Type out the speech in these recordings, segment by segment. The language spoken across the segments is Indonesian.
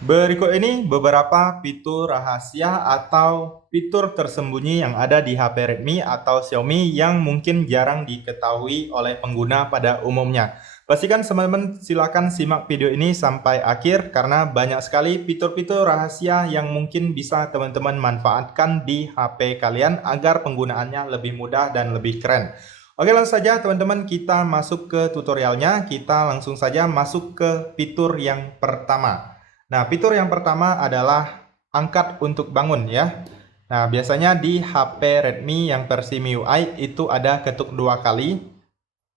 Berikut ini beberapa fitur rahasia atau fitur tersembunyi yang ada di HP Redmi atau Xiaomi yang mungkin jarang diketahui oleh pengguna pada umumnya. Pastikan teman-teman silakan simak video ini sampai akhir karena banyak sekali fitur-fitur rahasia yang mungkin bisa teman-teman manfaatkan di HP kalian agar penggunaannya lebih mudah dan lebih keren. Oke, langsung saja teman-teman kita masuk ke tutorialnya. Kita langsung saja masuk ke fitur yang pertama. Nah, fitur yang pertama adalah angkat untuk bangun ya. Nah, biasanya di HP Redmi yang versi MIUI itu ada ketuk 2 kali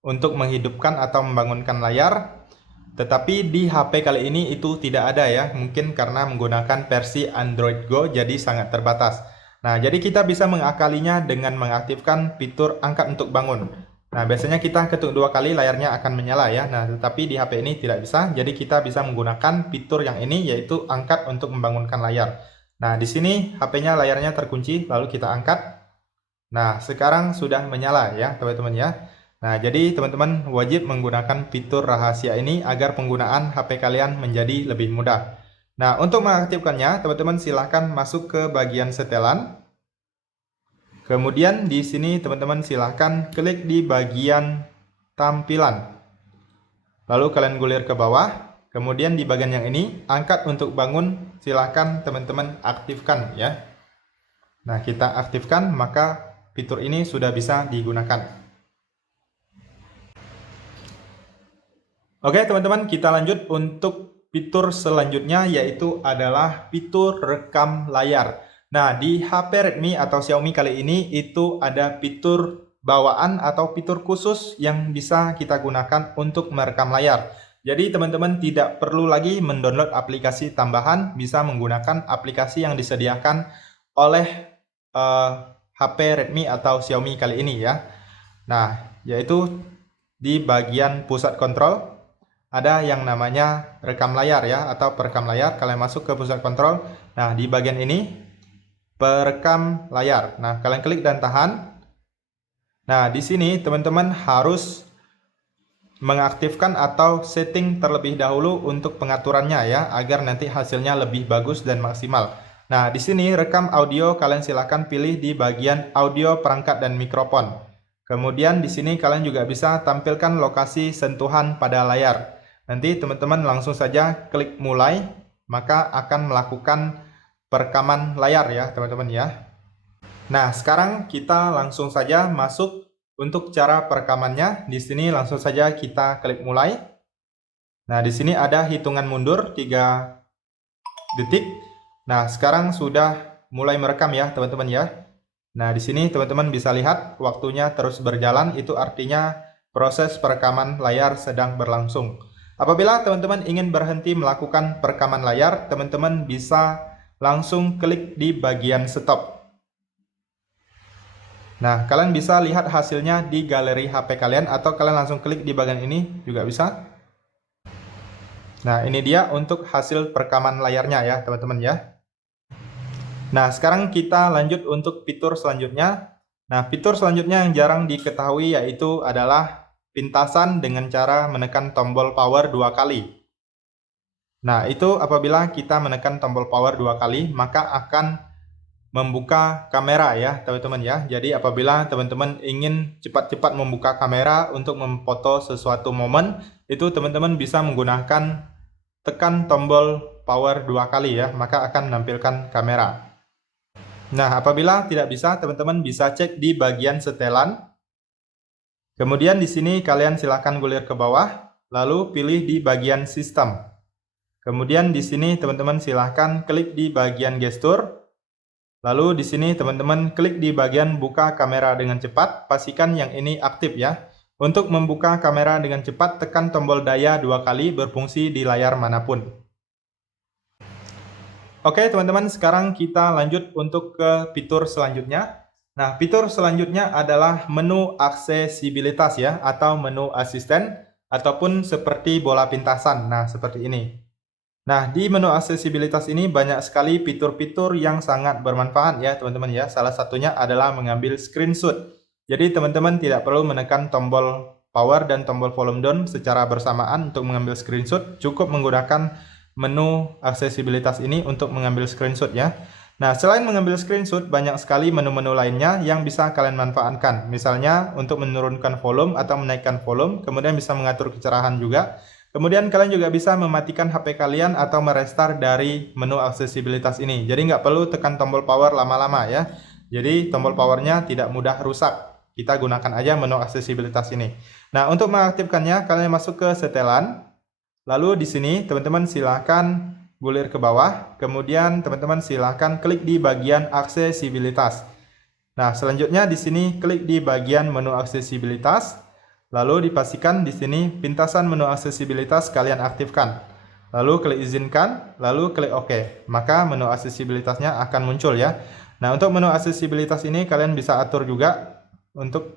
untuk menghidupkan atau membangunkan layar. Tetapi di HP kali ini itu tidak ada ya, mungkin karena menggunakan versi Android Go jadi sangat terbatas. Nah, jadi kita bisa mengakalinya dengan mengaktifkan fitur angkat untuk bangun. Nah, biasanya kita ketuk 2 kali layarnya akan menyala ya. Nah, tetapi di HP ini tidak bisa, jadi kita bisa menggunakan fitur yang ini yaitu angkat untuk membangunkan layar. Nah, di sini HP-nya layarnya terkunci, lalu kita angkat. Nah, sekarang sudah menyala ya, teman-teman ya. Nah, jadi teman-teman wajib menggunakan fitur rahasia ini agar penggunaan HP kalian menjadi lebih mudah. Nah, untuk mengaktifkannya, teman-teman silahkan masuk ke bagian setelan. Kemudian di sini teman-teman silahkan klik di bagian tampilan. Lalu kalian gulir ke bawah. Kemudian di bagian yang ini, angkat untuk bangun, silahkan teman-teman aktifkan ya. Nah, kita aktifkan, maka fitur ini sudah bisa digunakan. Oke teman-teman, kita lanjut untuk fitur selanjutnya yaitu adalah fitur rekam layar. Nah, di HP Redmi atau Xiaomi kali ini itu ada fitur bawaan atau fitur khusus yang bisa kita gunakan untuk merekam layar. Jadi teman-teman tidak perlu lagi mendownload aplikasi tambahan, bisa menggunakan aplikasi yang disediakan oleh HP Redmi atau Xiaomi kali ini ya. Nah, yaitu di bagian pusat kontrol ada yang namanya rekam layar ya atau perekam layar. Kalian masuk ke pusat kontrol. Nah, di bagian ini perekam layar. Nah, kalian klik dan tahan. Nah, di sini teman-teman harus mengaktifkan atau setting terlebih dahulu untuk pengaturannya ya agar nanti hasilnya lebih bagus dan maksimal. Nah, di sini rekam audio kalian silakan pilih di bagian audio perangkat dan mikrofon. Kemudian di sini kalian juga bisa tampilkan lokasi sentuhan pada layar. Nanti teman-teman langsung saja klik mulai, maka akan melakukan perekaman layar ya teman-teman ya. Nah, sekarang kita langsung saja masuk untuk cara perekamannya. Di sini langsung saja kita klik mulai. Nah, di sini ada hitungan mundur 3 detik. Nah, sekarang sudah mulai merekam ya teman-teman ya. Nah, di sini teman-teman bisa lihat waktunya terus berjalan, itu artinya proses perekaman layar sedang berlangsung. Apabila teman-teman ingin berhenti melakukan perekaman layar, teman-teman bisa langsung klik di bagian stop. Nah, kalian bisa lihat hasilnya di galeri HP kalian atau kalian langsung klik di bagian ini juga bisa. Nah, ini dia untuk hasil perekaman layarnya ya, teman-teman ya. Nah, sekarang kita lanjut untuk fitur selanjutnya. Nah, fitur selanjutnya yang jarang diketahui yaitu adalah pintasan dengan cara menekan tombol power 2 kali. Nah, itu apabila kita menekan tombol power 2 kali, maka akan membuka kamera ya, teman-teman ya. Jadi apabila teman-teman ingin cepat-cepat membuka kamera untuk memfoto sesuatu momen, itu teman-teman bisa menggunakan tekan tombol power 2 kali ya, maka akan menampilkan kamera. Nah, apabila tidak bisa, teman-teman bisa cek di bagian setelan. Kemudian di sini kalian silakan gulir ke bawah, lalu pilih di bagian sistem. Kemudian di sini teman-teman silahkan klik di bagian gestur. Lalu di sini teman-teman klik di bagian buka kamera dengan cepat, pastikan yang ini aktif ya. Untuk membuka kamera dengan cepat, tekan tombol daya 2 kali berfungsi di layar manapun. Oke teman-teman, sekarang kita lanjut untuk ke fitur selanjutnya. Nah, fitur selanjutnya adalah menu aksesibilitas ya, atau menu asisten, ataupun seperti bola pintasan. Nah, seperti ini. Nah, di menu aksesibilitas ini banyak sekali fitur-fitur yang sangat bermanfaat ya teman-teman ya. Salah satunya adalah mengambil screenshot. Jadi teman-teman tidak perlu menekan tombol power dan tombol volume down secara bersamaan untuk mengambil screenshot. Cukup menggunakan menu aksesibilitas ini untuk mengambil screenshot ya. Nah, selain mengambil screenshot, banyak sekali menu-menu lainnya yang bisa kalian manfaatkan. Misalnya untuk menurunkan volume atau menaikkan volume, kemudian bisa mengatur kecerahan juga. Kemudian kalian juga bisa mematikan HP kalian atau merestart dari menu aksesibilitas ini. Jadi nggak perlu tekan tombol power lama-lama ya. Jadi tombol powernya tidak mudah rusak. Kita gunakan aja menu aksesibilitas ini. Nah, untuk mengaktifkannya, kalian masuk ke setelan. Lalu di sini teman-teman silahkan gulir ke bawah, kemudian teman-teman silahkan klik di bagian aksesibilitas. Nah, selanjutnya di sini klik di bagian menu aksesibilitas, lalu dipastikan di sini pintasan menu aksesibilitas kalian aktifkan. Lalu klik izinkan, lalu klik OK. Maka menu aksesibilitasnya akan muncul ya. Nah, untuk menu aksesibilitas ini kalian bisa atur juga untuk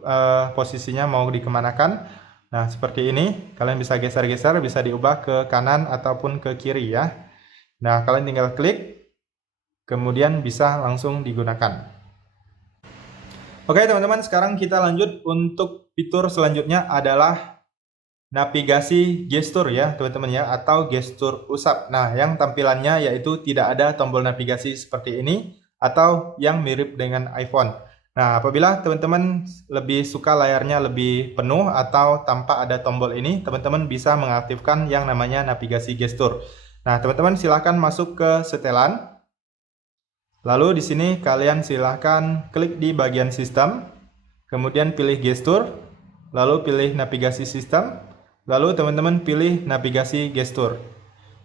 posisinya mau dikemanakan. Nah, seperti ini, kalian bisa geser-geser, bisa diubah ke kanan ataupun ke kiri ya. Nah, kalian tinggal klik, kemudian bisa langsung digunakan. Oke teman-teman, sekarang kita lanjut untuk fitur selanjutnya adalah navigasi gestur ya teman-teman ya, atau gestur usap. Nah, yang tampilannya yaitu tidak ada tombol navigasi seperti ini, atau yang mirip dengan iPhone. Nah, apabila teman-teman lebih suka layarnya lebih penuh atau tanpa ada tombol ini, teman-teman bisa mengaktifkan yang namanya navigasi gestur. Nah, teman-teman silahkan masuk ke setelan. Lalu di sini kalian silahkan klik di bagian sistem, kemudian pilih gestur, lalu pilih navigasi sistem, lalu teman-teman pilih navigasi gestur.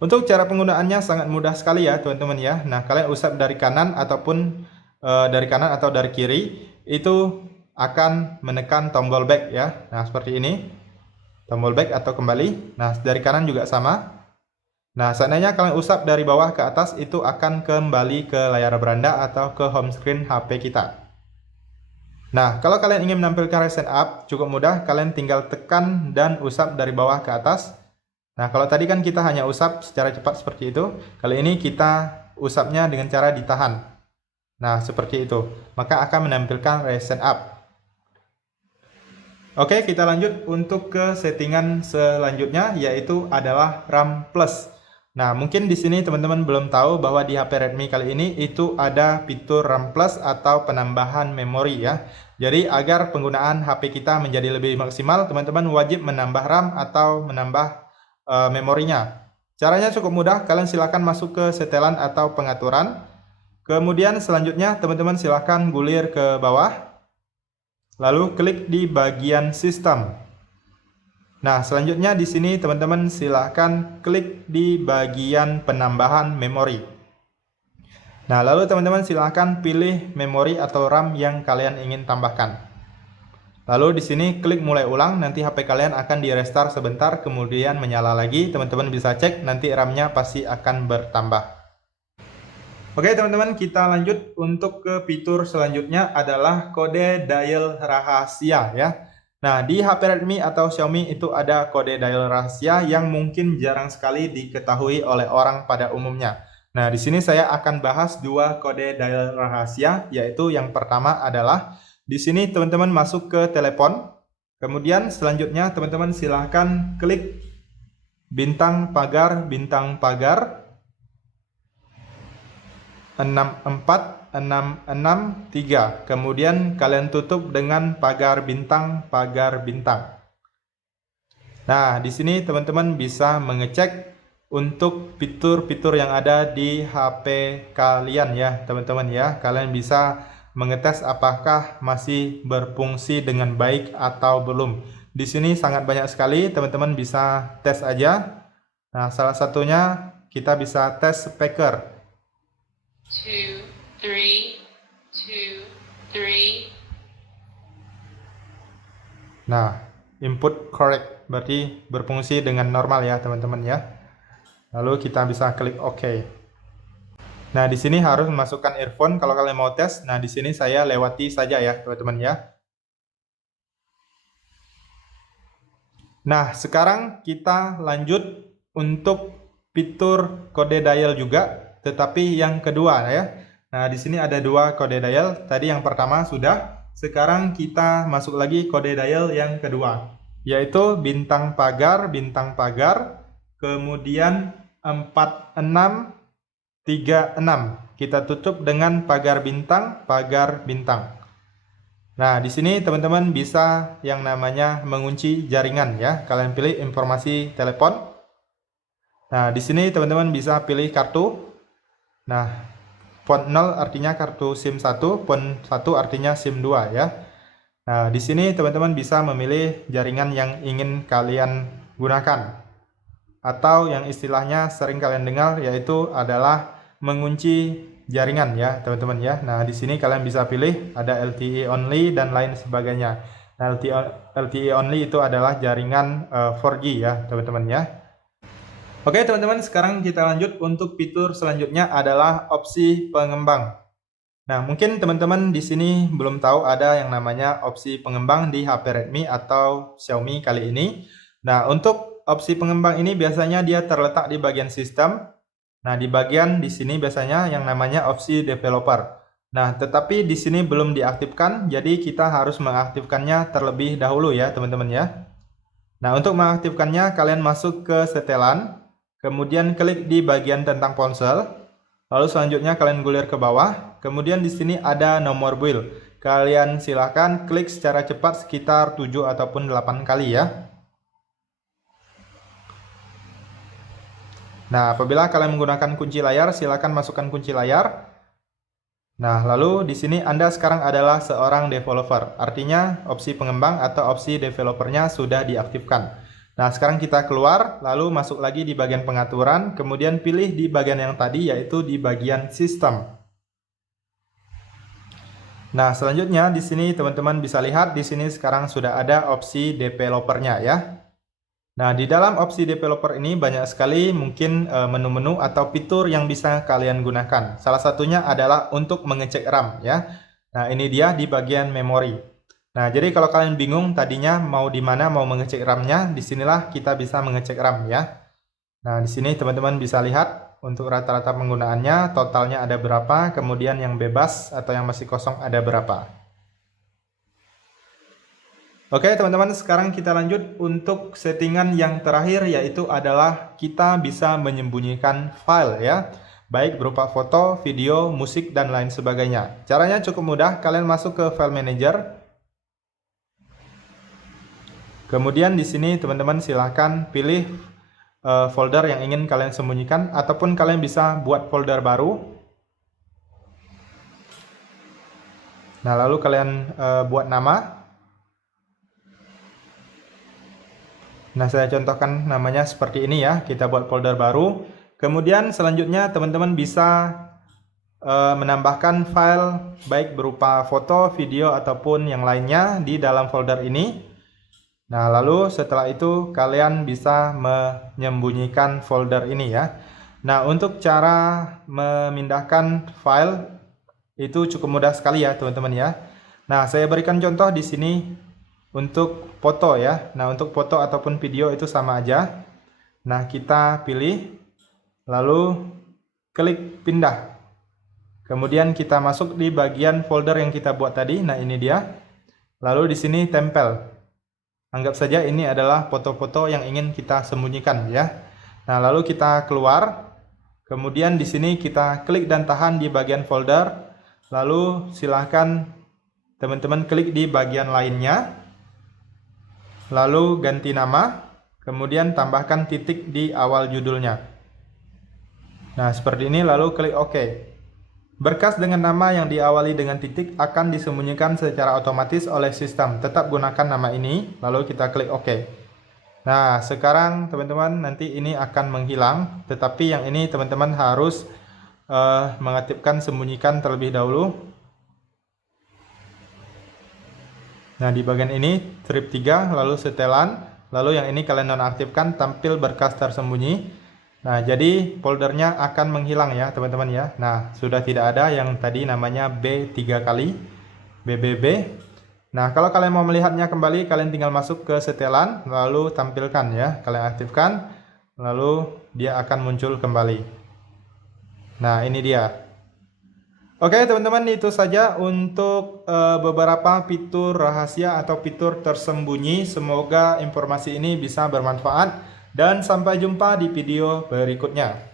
Untuk cara penggunaannya sangat mudah sekali ya teman-teman ya. Nah, kalian usap dari kanan ataupun dari kanan atau dari kiri, itu akan menekan tombol back ya. Nah, seperti ini. Tombol back atau kembali. Nah, dari kanan juga sama. Nah, seandainya kalian usap dari bawah ke atas, itu akan kembali ke layar beranda atau ke home screen HP kita. Nah, kalau kalian ingin menampilkan recent up, cukup mudah, kalian tinggal tekan dan usap dari bawah ke atas. Nah, kalau tadi kan kita hanya usap secara cepat seperti itu, kali ini kita usapnya dengan cara ditahan. Nah, seperti itu. Maka akan menampilkan recent up. Oke, kita lanjut untuk ke settingan selanjutnya, yaitu adalah RAM Plus. Nah, mungkin di sini teman-teman belum tahu bahwa di HP Redmi kali ini itu ada fitur RAM Plus atau penambahan memori ya. Jadi agar penggunaan HP kita menjadi lebih maksimal, teman-teman wajib menambah RAM atau menambah memorinya. Caranya cukup mudah, kalian silakan masuk ke setelan atau pengaturan. Kemudian selanjutnya teman-teman silakan gulir ke bawah, lalu klik di bagian sistem. Nah, selanjutnya di sini teman-teman silahkan klik di bagian penambahan memori. Nah, lalu teman-teman silahkan pilih memori atau RAM yang kalian ingin tambahkan. Lalu di sini klik mulai ulang, nanti HP kalian akan di restart sebentar, kemudian menyala lagi. Teman-teman bisa cek, nanti RAM-nya pasti akan bertambah. Oke teman-teman, kita lanjut untuk ke fitur selanjutnya adalah kode dial rahasia ya. Nah, di HP Redmi atau Xiaomi itu ada kode dial rahasia yang mungkin jarang sekali diketahui oleh orang pada umumnya. Nah, di sini saya akan bahas dua kode dial rahasia, yaitu yang pertama adalah di sini teman-teman masuk ke telepon. Kemudian selanjutnya teman-teman silahkan klik bintang pagar 64663, kemudian kalian tutup dengan pagar bintang. Nah, di sini teman-teman bisa mengecek untuk fitur-fitur yang ada di HP kalian ya, teman-teman ya. Kalian bisa mengetes apakah masih berfungsi dengan baik atau belum. Di sini sangat banyak sekali, teman-teman bisa tes aja. Nah, salah satunya kita bisa tes speaker. 2, 3, 2, 3. Nah, input correct berarti berfungsi dengan normal ya teman-teman ya. Lalu kita bisa klik OK. Nah, di sini harus memasukkan earphone kalau kalian mau tes. Nah, di sini saya lewati saja ya teman-teman ya. Nah, sekarang kita lanjut untuk fitur kode dial juga, tetapi yang kedua ya. Nah, di sini ada dua kode dial. Tadi yang pertama sudah. Sekarang kita masuk lagi kode dial yang kedua, yaitu bintang pagar, kemudian 4636. Kita tutup dengan pagar bintang, pagar bintang. Nah, di sini teman-teman bisa yang namanya mengunci jaringan ya. Kalian pilih informasi telepon. Nah, di sini teman-teman bisa pilih kartu. Nah, pon 0 artinya kartu SIM 1, pon 1 artinya SIM 2 ya. Nah, di sini teman-teman bisa memilih jaringan yang ingin kalian gunakan. Atau yang istilahnya sering kalian dengar yaitu adalah mengunci jaringan ya, teman-teman ya. Nah, di sini kalian bisa pilih ada LTE only dan lain sebagainya. Nah, LTE only itu adalah jaringan 4G ya, teman-teman ya. Oke, teman-teman, sekarang kita lanjut untuk fitur selanjutnya adalah opsi pengembang. Nah, mungkin teman-teman di sini belum tahu ada yang namanya opsi pengembang di HP Redmi atau Xiaomi kali ini. Nah, untuk opsi pengembang ini biasanya dia terletak di bagian sistem. Nah, di bagian di sini biasanya yang namanya opsi developer. Nah, tetapi di sini belum diaktifkan, jadi kita harus mengaktifkannya terlebih dahulu ya, teman-teman ya. Nah, untuk mengaktifkannya kalian masuk ke setelan, kemudian klik di bagian tentang ponsel, lalu selanjutnya kalian gulir ke bawah, kemudian di sini ada nomor build. Kalian silahkan klik secara cepat sekitar 7 ataupun 8 kali ya. Nah, apabila kalian menggunakan kunci layar, silakan masukkan kunci layar. Nah, lalu di sini Anda sekarang adalah seorang developer. Artinya opsi pengembang atau opsi developernya sudah diaktifkan. Nah, sekarang kita keluar, lalu masuk lagi di bagian pengaturan, kemudian pilih di bagian yang tadi yaitu di bagian sistem. Nah, selanjutnya di sini teman-teman bisa lihat di sini sekarang sudah ada opsi developernya ya. Nah, di dalam opsi developer ini banyak sekali mungkin menu-menu atau fitur yang bisa kalian gunakan. Salah satunya adalah untuk mengecek RAM ya. Nah, ini dia di bagian memori. Nah, jadi kalau kalian bingung tadinya mau di mana mau mengecek RAM-nya, disinilah kita bisa mengecek RAM ya. Nah, di sini teman-teman bisa lihat untuk rata-rata penggunaannya, totalnya ada berapa, kemudian yang bebas atau yang masih kosong ada berapa. Oke teman-teman, sekarang kita lanjut untuk settingan yang terakhir yaitu adalah kita bisa menyembunyikan file ya. Baik berupa foto, video, musik, dan lain sebagainya. Caranya cukup mudah, kalian masuk ke File Manager. Kemudian di sini teman-teman silahkan pilih folder yang ingin kalian sembunyikan ataupun kalian bisa buat folder baru. Nah, lalu kalian buat nama. Nah, saya contohkan namanya seperti ini ya, kita buat folder baru. Kemudian selanjutnya teman-teman bisa menambahkan file baik berupa foto, video, ataupun yang lainnya di dalam folder ini. Nah, lalu setelah itu kalian bisa menyembunyikan folder ini ya. Nah, untuk cara memindahkan file itu cukup mudah sekali ya teman-teman ya. Nah, saya berikan contoh di sini. Untuk foto ya, nah untuk foto ataupun video itu sama aja. Nah, kita pilih, lalu klik pindah. Kemudian kita masuk di bagian folder yang kita buat tadi, nah ini dia. Lalu di sini tempel. Anggap saja ini adalah foto-foto yang ingin kita sembunyikan ya. Nah, lalu kita keluar, kemudian di sini kita klik dan tahan di bagian folder. Lalu silahkan teman-teman klik di bagian lainnya. Lalu ganti nama, kemudian tambahkan titik di awal judulnya. Nah, seperti ini, lalu klik OK. Berkas dengan nama yang diawali dengan titik akan disembunyikan secara otomatis oleh sistem. Tetap gunakan nama ini, lalu kita klik OK. Nah, sekarang teman-teman nanti ini akan menghilang, tetapi yang ini teman-teman harus mengaktifkan sembunyikan terlebih dahulu. Nah, di bagian ini strip 3, lalu setelan, lalu yang ini kalian nonaktifkan tampil berkas tersembunyi. Nah, jadi foldernya akan menghilang ya teman-teman ya. Nah, sudah tidak ada yang tadi namanya B3 kali, BBB. Nah, kalau kalian mau melihatnya kembali, kalian tinggal masuk ke setelan, lalu tampilkan ya. Kalian aktifkan, lalu dia akan muncul kembali. Nah, ini dia. Oke teman-teman, itu saja untuk beberapa fitur rahasia atau fitur tersembunyi. Semoga informasi ini bisa bermanfaat. Dan sampai jumpa di video berikutnya.